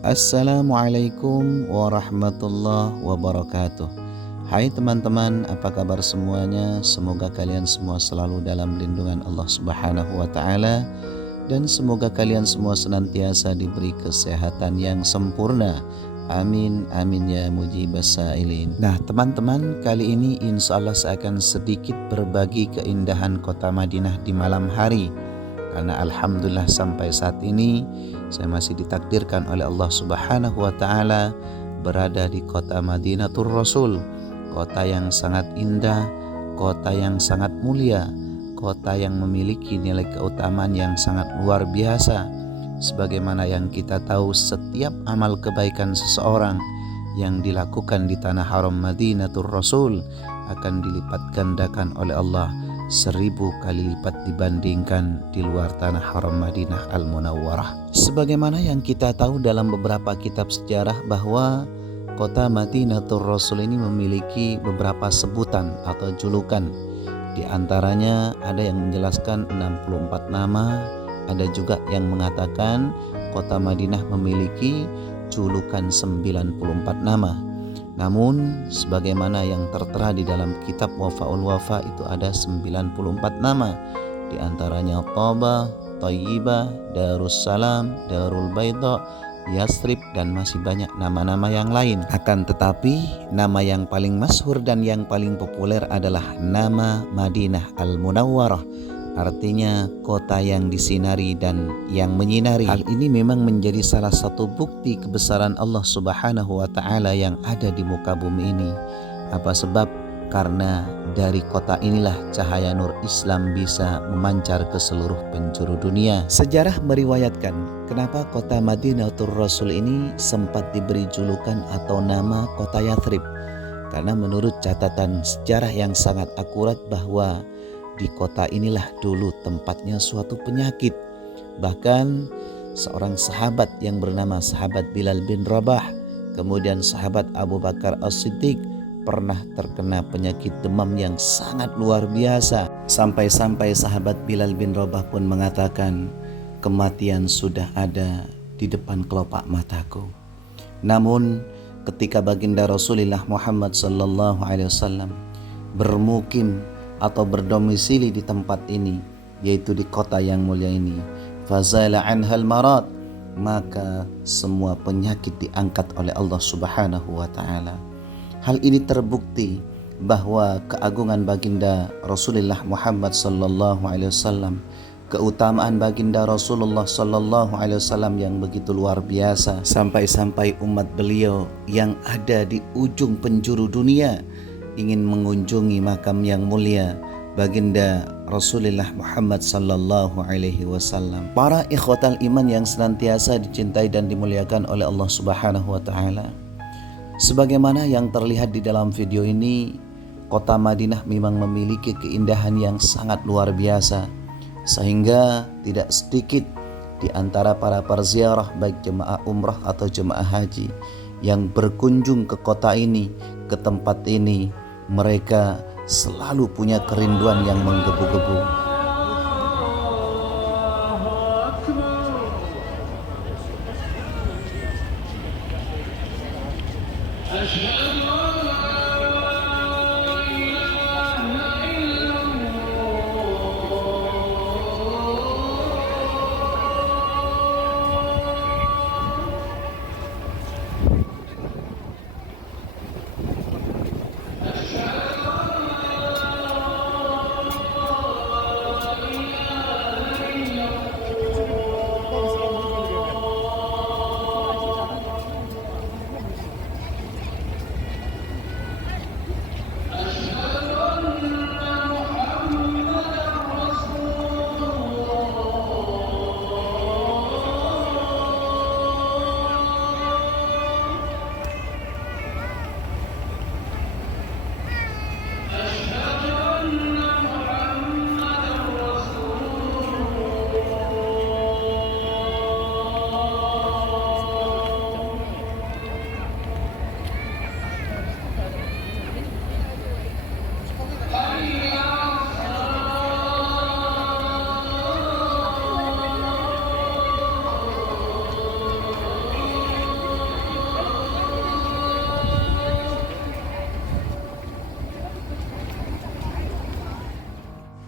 Assalamualaikum warahmatullahi wabarakatuh. Hai teman-teman, apa kabar semuanya? Semoga kalian semua selalu dalam lindungan Allah Subhanahu wa taala dan semoga kalian semua senantiasa diberi kesehatan yang sempurna. Amin amin ya mujibas sa'ilin. Nah teman-teman, kali ini insya Allah saya akan sedikit berbagi keindahan kota Madinah di malam hari. Karena alhamdulillah sampai saat ini saya masih ditakdirkan oleh Allah Subhanahu wa taala berada di kota Madinatul Rasul, kota yang sangat indah, kota yang sangat mulia, kota yang memiliki nilai keutamaan yang sangat luar biasa. Sebagaimana yang kita tahu, setiap amal kebaikan seseorang yang dilakukan di tanah haram Madinatul Rasul akan dilipat gandakan oleh Allah 1000 kali lipat dibandingkan di luar tanah haram Madinah Al-Munawwarah. Sebagaimana yang kita tahu dalam beberapa kitab sejarah bahwa kota Madinatul Rasul ini memiliki beberapa sebutan atau julukan. Di antaranya ada yang menjelaskan 64 nama, ada juga yang mengatakan kota Madinah memiliki julukan 94 nama. Namun sebagaimana yang tertera di dalam kitab Wafaul Wafa itu ada 94 nama. Di antaranya Thaba, Thayyibah, Darussalam, Darul Baidha, Yasrib dan masih banyak nama-nama yang lain. Akan tetapi nama yang paling masyhur dan yang paling populer adalah nama Madinah Al-Munawwarah. Artinya kota yang disinari dan yang menyinari. Hal ini memang menjadi salah satu bukti kebesaran Allah Subhanahu wa taala yang ada di muka bumi ini. Apa sebab? Karena dari kota inilah cahaya nur Islam bisa memancar ke seluruh penjuru dunia. Sejarah meriwayatkan kenapa kota Madinatul Rasul ini sempat diberi julukan atau nama kota Yathrib. Karena menurut catatan sejarah yang sangat akurat bahwa di kota inilah dulu tempatnya suatu penyakit. Bahkan seorang sahabat yang bernama sahabat Bilal bin Rabah, kemudian sahabat Abu Bakar As-Siddiq pernah terkena penyakit demam yang sangat luar biasa. Sampai-sampai sahabat Bilal bin Rabah pun mengatakan, kematian sudah ada di depan kelopak mataku. Namun ketika baginda Rasulullah Muhammad sallallahu alaihi wasallam bermukim atau berdomisili di tempat ini, yaitu di kota yang mulia ini, fazala anhal marad, maka semua penyakit diangkat oleh Allah Subhanahu wa taala. Hal ini terbukti bahwa keagungan baginda Rasulullah Muhammad sallallahu alaihi wasallam, keutamaan baginda Rasulullah sallallahu alaihi wasallam yang begitu luar biasa, sampai-sampai umat beliau yang ada di ujung penjuru dunia ingin mengunjungi makam yang mulia baginda Rasulullah Muhammad sallallahu alaihi wasallam. Para ikhwatal iman yang senantiasa dicintai dan dimuliakan oleh Allah Subhanahu wa taala, sebagaimana yang terlihat di dalam video ini, kota Madinah memang memiliki keindahan yang sangat luar biasa, sehingga tidak sedikit di antara para perziarah baik jemaah umrah atau jemaah haji yang berkunjung ke kota ini, ke tempat ini, mereka selalu punya kerinduan yang menggebu-gebu.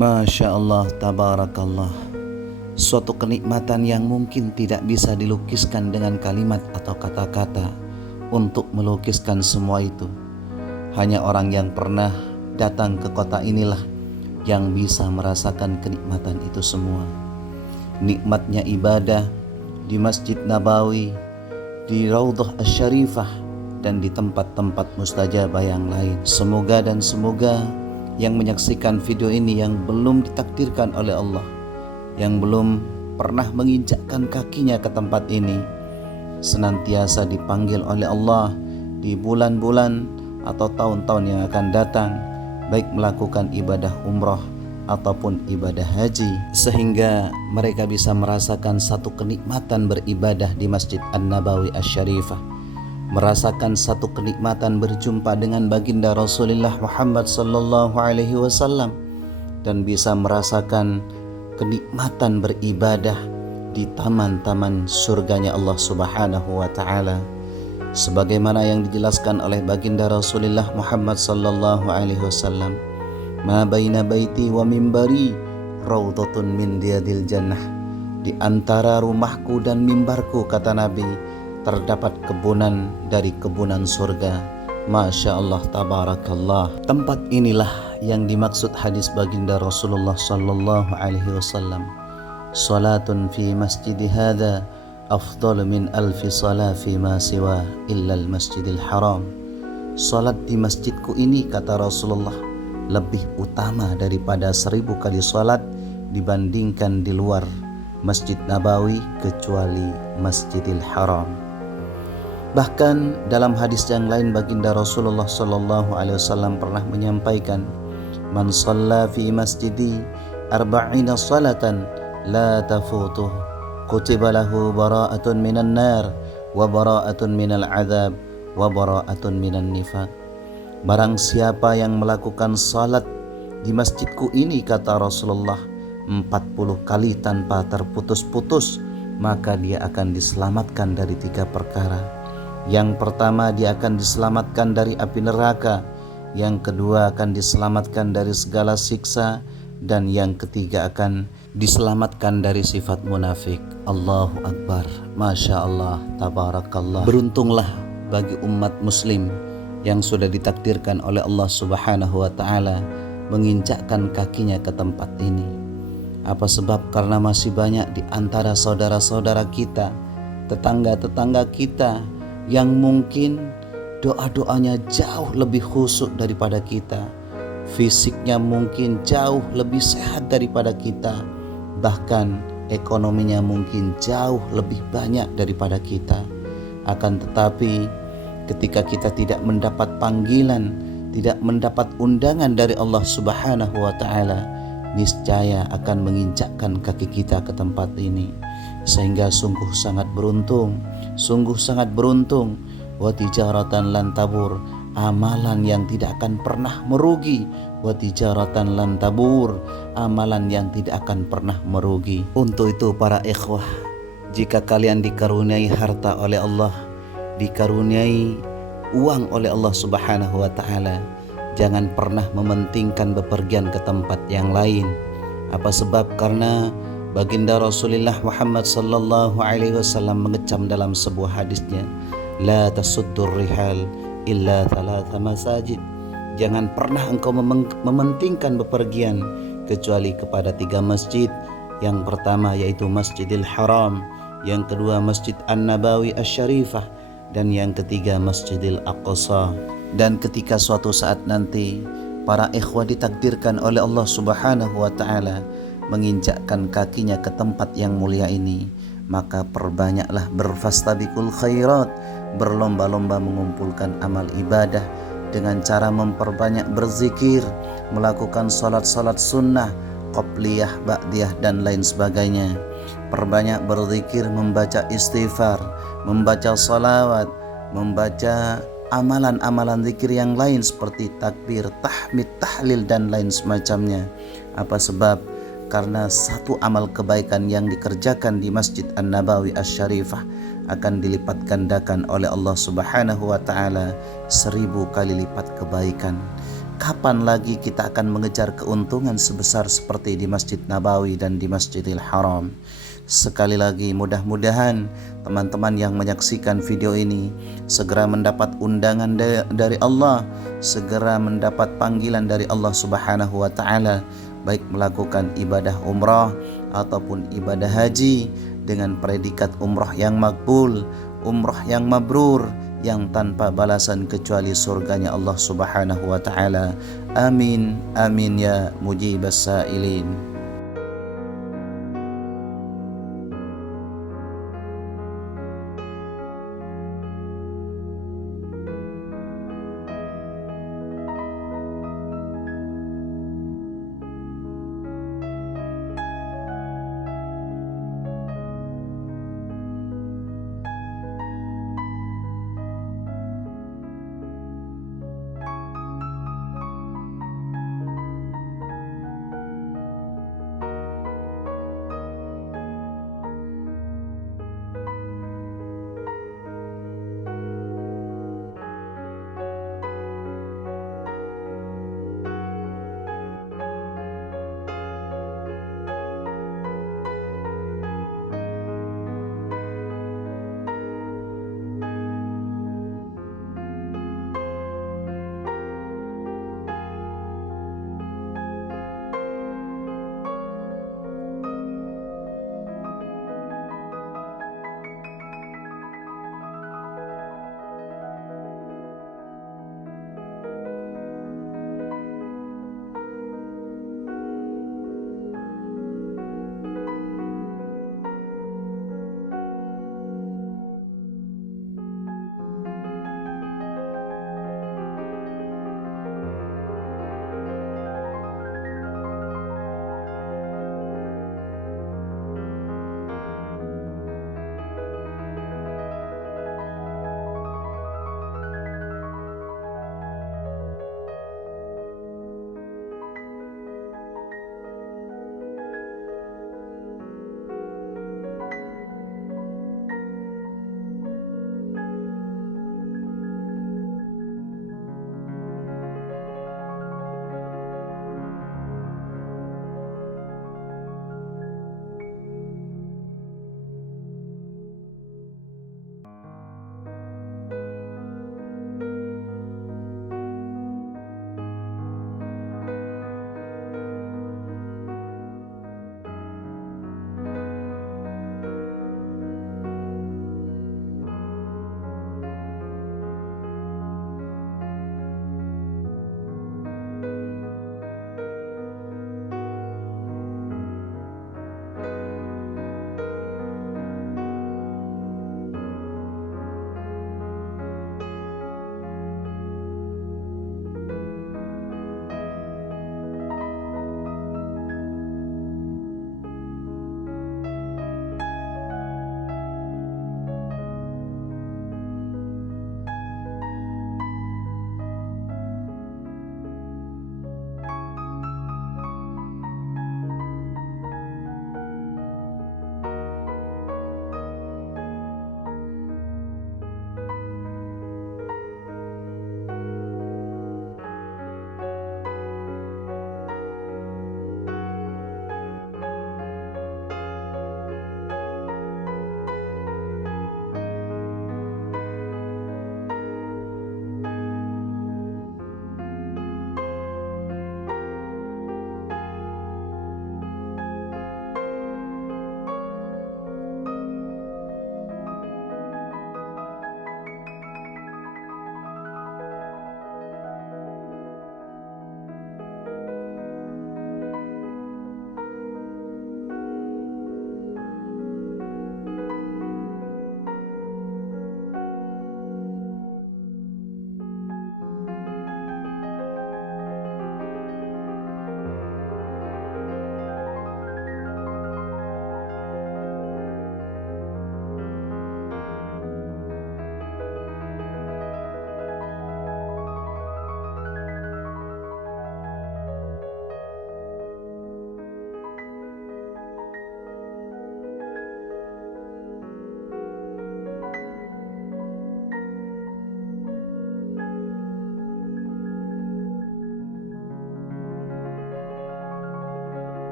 Masya Allah, tabarakallah. Suatu kenikmatan yang mungkin tidak bisa dilukiskan dengan kalimat atau kata-kata. Untuk melukiskan semua itu, hanya orang yang pernah datang ke kota inilah yang bisa merasakan kenikmatan itu semua. Nikmatnya ibadah di Masjid Nabawi, di Raudhah Asy-Syarifah, dan di tempat-tempat mustajabah yang lain. Semoga yang menyaksikan video ini yang belum ditakdirkan oleh Allah, yang belum pernah menginjakkan kakinya ke tempat ini, senantiasa dipanggil oleh Allah di bulan-bulan atau tahun-tahun yang akan datang, baik melakukan ibadah umrah ataupun ibadah haji, sehingga mereka bisa merasakan satu kenikmatan beribadah di Masjid An-Nabawi Asy-Syarifah, merasakan satu kenikmatan berjumpa dengan baginda Rasulullah Muhammad sallallahu alaihi wasallam, dan bisa merasakan kenikmatan beribadah di taman-taman surganya Allah Subhanahu wa taala, sebagaimana yang dijelaskan oleh baginda Rasulullah Muhammad sallallahu alaihi wasallam, ma baina baiti wa mimbari raudhatun min riyadil jannah. Di antara rumahku dan mimbarku, kata Nabi, terdapat kebunan dari kebunan surga. Masya Allah, tabarakallah. Tempat inilah yang dimaksud hadis baginda Rasulullah sallallahu alaihi wasallam, salatun fi masjidi hadha afdal min alfi salah fi ma siwa illa al masjidil haram. Salat di masjidku ini, kata Rasulullah, lebih utama daripada 1000 kali salat dibandingkan di luar Masjid Nabawi kecuali Masjidil Haram. Bahkan dalam hadis yang lain baginda Rasulullah sallallahu alaihi wasallam pernah menyampaikan, man shalla fi masjidi arba'ina salatan la tafutuh kutiba lahu bara'atun minan nar wa bara'atun minal adab wa bara'atun minan nifaq. Barang siapa yang melakukan salat di masjidku ini, kata Rasulullah, 40 kali tanpa terputus-putus, maka dia akan diselamatkan dari 3 perkara. Yang pertama, dia akan diselamatkan dari api neraka. Yang kedua, akan diselamatkan dari segala siksa. Dan yang ketiga, akan diselamatkan dari sifat munafik. Allahu Akbar. Masya Allah, tabarakallah. Beruntunglah bagi umat muslim yang sudah ditakdirkan oleh Allah Subhanahu wa ta'ala menginjakkan kakinya ke tempat ini. Apa sebab? Karena masih banyak di antara saudara-saudara kita, tetangga-tetangga kita, yang mungkin doa-doanya jauh lebih khusyuk daripada kita, fisiknya mungkin jauh lebih sehat daripada kita, bahkan ekonominya mungkin jauh lebih banyak daripada kita. Akan tetapi ketika kita tidak mendapat panggilan, tidak mendapat undangan dari Allah Subhanahu wa ta'ala, niscaya akan menginjakkan kaki kita ke tempat ini. Sehingga sungguh sangat beruntung, wa tijaratan lan tabur, amalan yang tidak akan pernah merugi, wa tijaratan lan tabur, amalan yang tidak akan pernah merugi. Untuk itu para ikhwah, jika kalian dikaruniai harta oleh Allah, dikaruniai uang oleh Allah Subhanahu wa ta'ala, jangan pernah mementingkan bepergian ke tempat yang lain. Apa sebab? Karena baginda Rasulullah Muhammad sallallahu alaihi wasallam mengecam dalam sebuah hadisnya, la tasuddur rihal illa thalatha masajid. Jangan pernah engkau mementingkan bepergian kecuali kepada 3 masjid. Yang pertama yaitu Masjidil Haram, yang kedua Masjid An-Nabawi Asy-Syarifah, dan yang ketiga Masjidil Aqsa. Dan ketika suatu saat nanti para ikhwah ditakdirkan oleh Allah Subhanahu wa ta'ala menginjakkan kakinya ke tempat yang mulia ini, maka perbanyaklah berfastabiqul khairat, berlomba-lomba mengumpulkan amal ibadah dengan cara memperbanyak berzikir, melakukan salat-salat sunnah, qobliyah, ba'diyah, dan lain sebagainya. Perbanyak berzikir, membaca istighfar, membaca salawat, membaca amalan-amalan zikir yang lain seperti takbir, tahmid, tahlil, dan lain semacamnya. Apa sebab? Karena satu amal kebaikan yang dikerjakan di Masjid An-Nabawi Asy-Syarifah akan dilipat gandakan oleh Allah Subhanahu wa ta'ala 1000 kali lipat kebaikan. kapan lagi kita akan mengejar keuntungan sebesar seperti di Masjid Nabawi dan di Masjidil Haram? Sekali lagi, mudah-mudahan teman-teman yang menyaksikan video ini segera mendapat undangan dari Allah, segera mendapat panggilan dari Allah Subhanahu wa Ta'ala, baik melakukan ibadah umrah ataupun ibadah haji dengan predikat umrah yang makbul, umrah yang mabrur, yang tanpa balasan kecuali surganya Allah Subhanahu wa Ta'ala. Amin, amin ya mujibas sa'ilin.